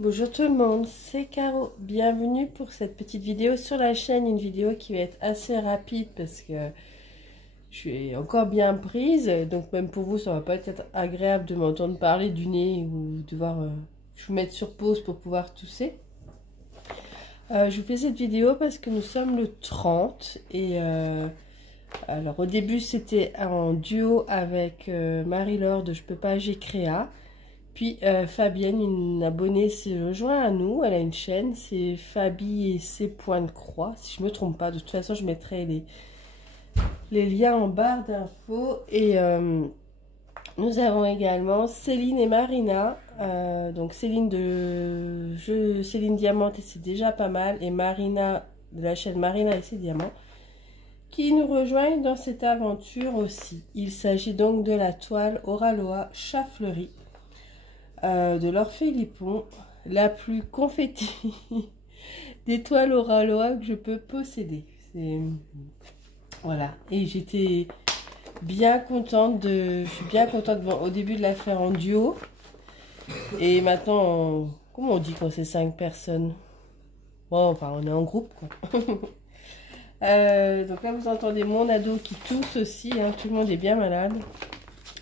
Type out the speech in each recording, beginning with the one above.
Bonjour tout le monde, c'est Caro. Bienvenue pour cette petite vidéo sur la chaîne. Une vidéo qui va être assez rapide parce que je suis encore bien prise. Donc même pour vous, ça va pas être agréable de m'entendre parler du nez ou devoir je vous mettre sur pause pour pouvoir tousser. Je vous fais cette vidéo parce que nous sommes le 30 et alors au début c'était en duo avec Marie-Laure de Je peux pas, j'ai créa. Puis Fabienne, une abonnée, s'est rejoint à nous. Elle a une chaîne, c'est Fabi et ses points de croix. Si je ne me trompe pas, de toute façon, je mettrai les liens en barre d'infos. Et nous avons également Céline et Marina. Donc Céline de Céline Diamante, et c'est déjà pas mal. Et Marina de la chaîne Marina et ses diamants, qui nous rejoignent dans cette aventure aussi. Il s'agit donc de la toile Oraloa Chat Fleuri. De l'Orphée Lippon, la plus confetti des toiles Oraloa que je peux posséder. Voilà, et j'étais bien contente je suis bien contente au début de la faire en duo. Et maintenant, comment on dit quand c'est 5 personnes? Bon, enfin, on est en groupe, quoi. Donc là, vous entendez mon ado qui tousse aussi, hein, tout le monde est bien malade.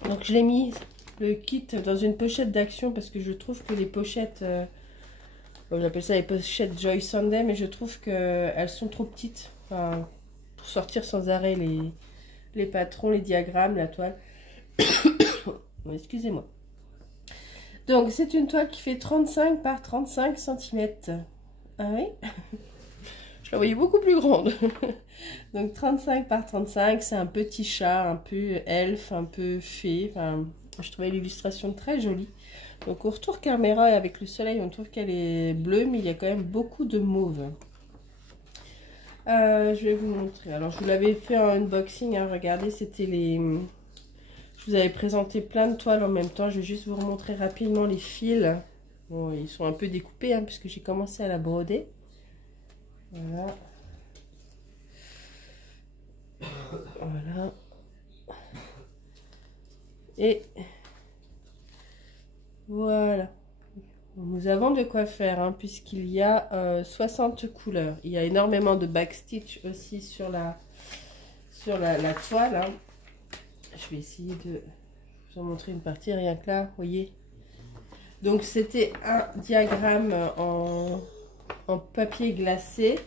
Donc je l'ai mis le kit dans une pochette d'action parce que je trouve que les pochettes, bon, j'appelle ça les pochettes Joy Sunday, mais je trouve qu'elles sont trop petites, enfin, pour sortir sans arrêt les patrons, les diagrammes, la toile. Excusez-moi. Donc c'est une toile qui fait 35 par 35 cm. Ah oui. Je la voyais beaucoup plus grande. Donc 35 par 35, c'est un petit chat, un peu elfe, un peu fée, enfin... Je trouvais l'illustration très jolie. Donc au retour caméra et avec le soleil, on trouve qu'elle est bleue, mais il y a quand même beaucoup de mauve. Je vais vous montrer. Alors je vous l'avais fait en unboxing, hein, regardez, c'était les... Je vous avais présenté plein de toiles en même temps. Je vais juste vous remontrer rapidement les fils. Bon, ils sont un peu découpés, hein, puisque j'ai commencé à la broder. Voilà. Voilà. Et voilà, nous avons de quoi faire, hein, puisqu'il y a 60 couleurs. Il y a énormément de backstitch aussi sur la toile, hein. Je vais essayer de vous en montrer une partie, rien que là, vous voyez. Donc c'était un diagramme en papier glacé.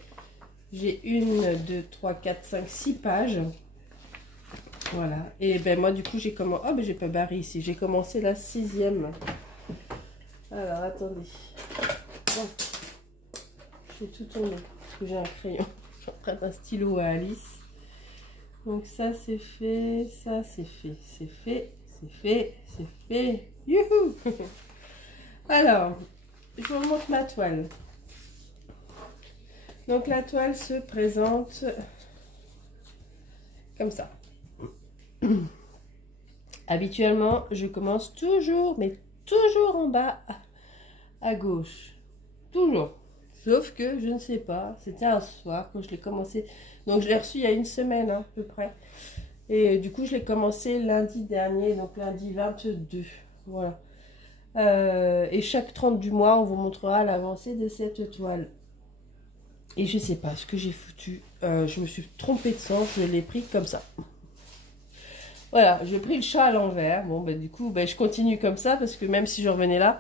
J'ai 1, 2, 3, 4, 5, 6 pages. Voilà, et ben moi du coup j'ai commencé, oh ben j'ai pas barré ici, j'ai commencé la 6e. Alors attendez, bon. Je vais tout tourner parce que j'ai un crayon, j'emprunte un stylo à Alice. Donc ça c'est fait, ça c'est fait, c'est fait, c'est fait, c'est fait, youhou. Alors, je vous montre ma toile. Donc la toile se présente comme ça. Habituellement, je commence toujours, mais toujours en bas à gauche. Toujours. Sauf que je ne sais pas, c'était un soir quand je l'ai commencé. Donc je l'ai reçu il y a une semaine, hein, à peu près. Et du coup, je l'ai commencé lundi dernier, donc lundi 22. Voilà. Et chaque 30 du mois, on vous montrera l'avancée de cette toile. Et je sais pas ce que j'ai foutu. Je me suis trompée de sens, je l'ai pris comme ça. Voilà, j'ai pris le chat à l'envers. Bon, ben, du coup, ben, je continue comme ça parce que même si je revenais là,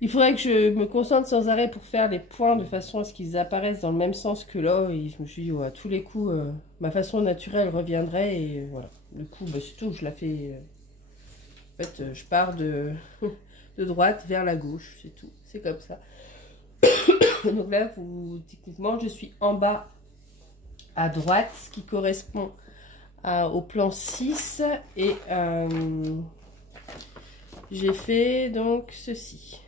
il faudrait que je me concentre sans arrêt pour faire les points de façon à ce qu'ils apparaissent dans le même sens que là. Et je me suis dit, ouais, à tous les coups, ma façon naturelle reviendrait. Et voilà, du coup, ben, c'est tout. Je la fais. En fait, je pars de droite vers la gauche, c'est tout. C'est comme ça. Donc là, techniquement, je suis en bas à droite, ce qui correspond au plan 6 et j'ai fait donc ceci.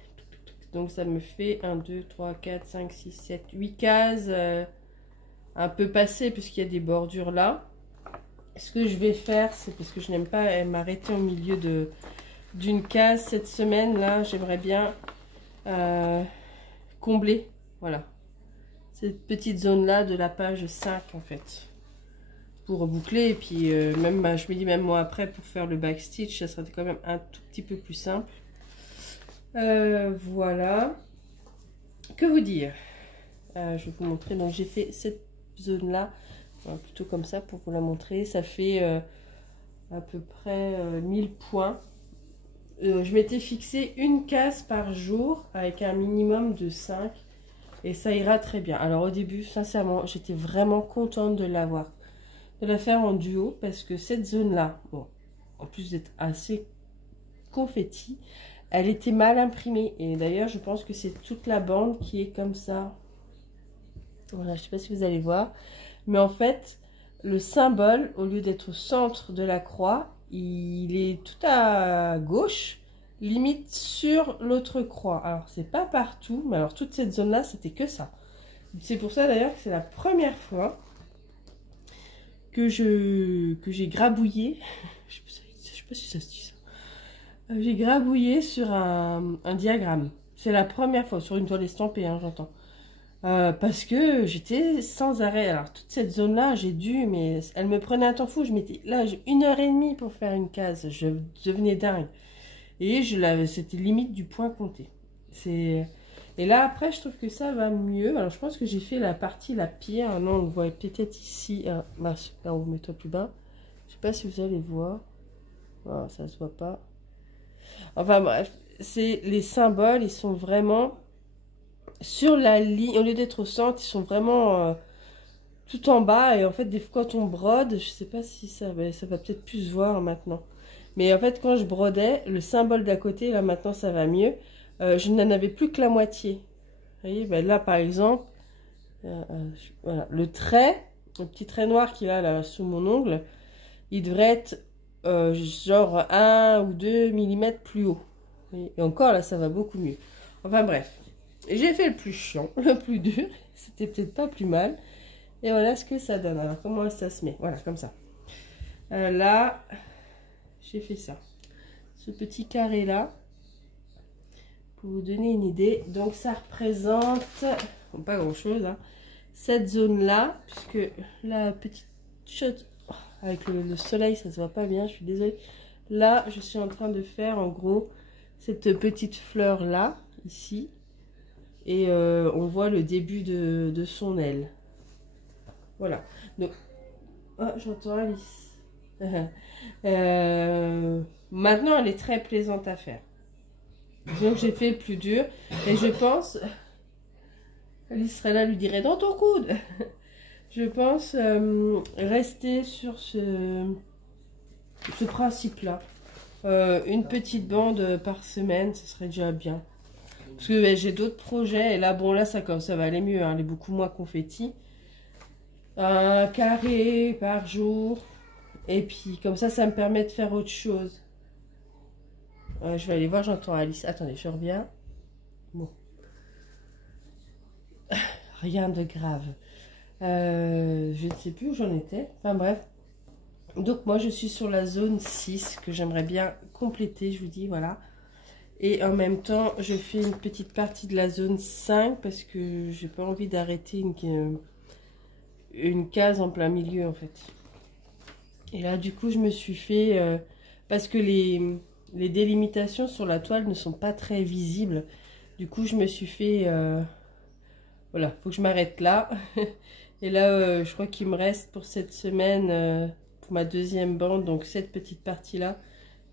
Donc ça me fait 1, 2, 3, 4, 5, 6, 7, 8 cases un peu passées puisqu'il y a des bordures là. Ce que je vais faire, c'est parce que je n'aime pas m'arrêter au milieu d'une case cette semaine là, j'aimerais bien combler, voilà, cette petite zone là de la page 5 en fait. Pour boucler et puis même je me dis même moi après pour faire le backstitch ça serait quand même un tout petit peu plus simple. Voilà. Que vous dire? Je vais vous montrer. Donc j'ai fait cette zone-là, plutôt comme ça pour vous la montrer. Ça fait à peu près 1000 points. Je m'étais fixé une case par jour avec un minimum de 5 et ça ira très bien. Alors au début, sincèrement, j'étais vraiment contente de la faire en duo parce que cette zone-là, bon, en plus d'être assez confetti, elle était mal imprimée et d'ailleurs je pense que c'est toute la bande qui est comme ça. Voilà, je sais pas si vous allez voir, mais en fait le symbole, au lieu d'être au centre de la croix, il est tout à gauche, limite sur l'autre croix. Alors c'est pas partout, mais alors toute cette zone là c'était que ça. C'est pour ça d'ailleurs que c'est la première fois que j'ai grabouillé, je sais pas si ça se dit ça. J'ai grabouillé sur un diagramme. C'est la première fois sur une toile estampée, hein, j'entends. Parce que j'étais sans arrêt. Alors toute cette zone là j'ai dû, mais elle me prenait un temps fou. Je m'étais là 1h30 pour faire une case, je devenais dingue et c'était limite du point compté. Et là après je trouve que ça va mieux. Alors je pense que j'ai fait la partie la pire. Non, on le voit peut-être ici. Mince, là on met-toi plus bas, je sais pas si vous allez voir. Oh, ça se voit pas, enfin bref, c'est les symboles, ils sont vraiment sur la ligne, au lieu d'être au centre, ils sont vraiment tout en bas. Et en fait, des fois, quand on brode, je sais pas si ça va peut-être plus se voir maintenant. Mais en fait, quand je brodais, le symbole d'à côté, là maintenant, ça va mieux. Je n'en avais plus que la moitié. Vous voyez, ben là, par exemple, voilà, le petit trait noir qu'il a là sous mon ongle, il devrait être genre 1 ou 2 mm plus haut. Et encore, là, ça va beaucoup mieux. Enfin bref. J'ai fait le plus chiant, le plus dur. C'était peut-être pas plus mal. Et voilà ce que ça donne. Alors, comment ça se met? Voilà, comme ça. Là, j'ai fait ça. Ce petit carré-là. Pour vous donner une idée. Donc, ça représente... Bon, pas grand-chose, hein. Cette zone-là. Puisque la petite chose... Avec le soleil, ça se voit pas bien. Je suis désolée. Là, je suis en train de faire, en gros, cette petite fleur-là, ici. Et on voit le début de son aile. Voilà. Donc, oh, j'entends Alice. Maintenant, elle est très plaisante à faire. Donc, j'ai fait le plus dur. Et je pense... Alice serait là, lui dirait dans ton coude. Je pense rester sur ce principe-là. Une petite bande par semaine, ce serait déjà bien. Parce que j'ai d'autres projets. Et là, bon, là, ça va aller mieux. Hein, elle est beaucoup moins confetti. Un carré par jour. Et puis, comme ça me permet de faire autre chose. Je vais aller voir, j'entends Alice. Attendez, je reviens. Bon. Rien de grave. Je ne sais plus où j'en étais. Enfin, bref. Donc, moi, je suis sur la zone 6 que j'aimerais bien compléter, je vous dis, voilà. Et en même temps, je fais une petite partie de la zone 5 parce que j'ai pas envie d'arrêter une case en plein milieu, en fait. Et là, du coup, je me suis fait... parce que les délimitations sur la toile ne sont pas très visibles. Du coup, je me suis fait... voilà, faut que je m'arrête là. Et là, je crois qu'il me reste pour cette semaine, pour ma deuxième bande, donc cette petite partie-là.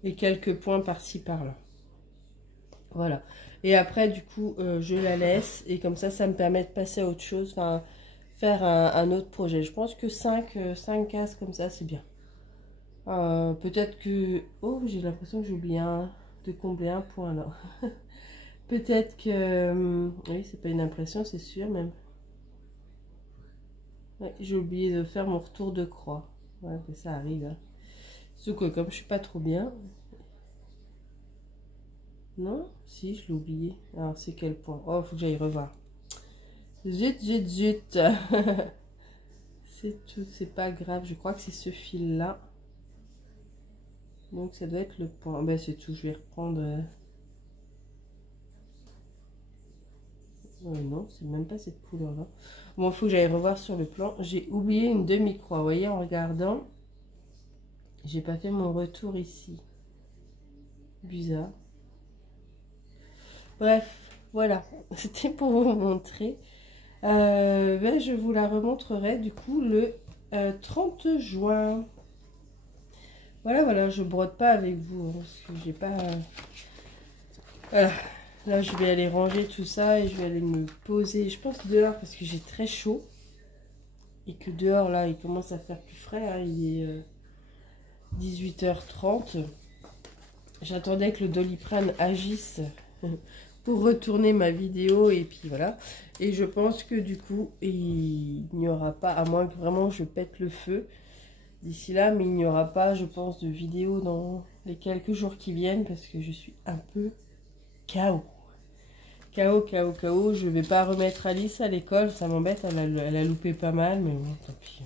Et quelques points par-ci, par-là. Voilà. Et après, du coup, je la laisse. Et comme ça me permet de passer à autre chose. Enfin, faire un autre projet. Je pense que 5 cases comme ça, c'est bien. Peut-être que... Oh, j'ai l'impression que j'ai oublié de combler un point, là. Peut-être que... oui, c'est pas une impression, c'est sûr, même. Ouais, j'ai oublié de faire mon retour de croix. Ouais, mais ça arrive. Hein. Sauf que comme je suis pas trop bien... Non? Si, je l'ai oublié. Alors, c'est quel point? Oh, faut que j'aille revoir. Zut, zut, zut. C'est tout, c'est pas grave. Je crois que c'est ce fil-là. Donc, ça doit être le point. Ben, c'est tout, je vais reprendre... non, c'est même pas cette couleur-là. Bon, il faut que j'aille revoir sur le plan. J'ai oublié une demi-croix. Vous voyez, en regardant, j'ai pas fait mon retour ici. Bizarre. Bref, voilà, c'était pour vous montrer. Je vous la remontrerai du coup le 30 juin. Voilà, je brode pas avec vous, hein, parce que j'ai pas... Voilà, là je vais aller ranger tout ça et je vais aller me poser, je pense dehors parce que j'ai très chaud. Et que dehors là il commence à faire plus frais, hein, il est 18h30. J'attendais que le Doliprane agisse pour retourner ma vidéo et puis voilà. Et je pense que du coup il n'y aura pas, à moins que vraiment je pète le feu d'ici là, mais il n'y aura pas, je pense, de vidéo dans les quelques jours qui viennent parce que je suis un peu KO. KO. Je vais pas remettre Alice à l'école, ça m'embête, elle a loupé pas mal, mais bon, tant pis.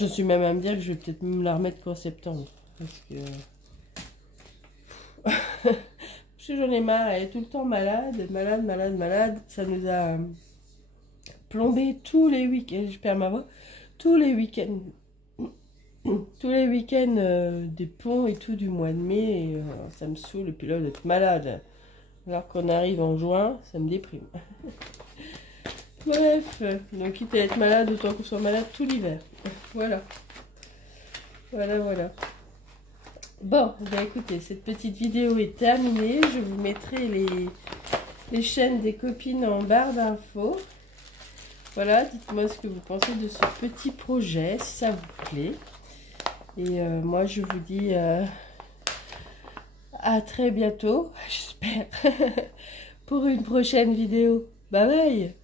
Je suis même à me dire que je vais peut-être me la remettre qu'en septembre. Parce que... parce que j'en ai marre, elle est tout le temps malade. Ça nous a plombé tous les week-ends, je perds ma voix, tous les week-ends. Tous les week-ends des ponts et tout du mois de mai, et, ça me saoule, et puis là d'être malade. Alors qu'on arrive en juin, ça me déprime. Bref, donc quitte à être malade, autant qu'on soit malade tout l'hiver. Voilà. Bon, bah écoutez, cette petite vidéo est terminée. Je vous mettrai les chaînes des copines en barre d'infos. Voilà, dites-moi ce que vous pensez de ce petit projet, si ça vous plaît. Et moi, je vous dis à très bientôt, j'espère, pour une prochaine vidéo. Bye bye!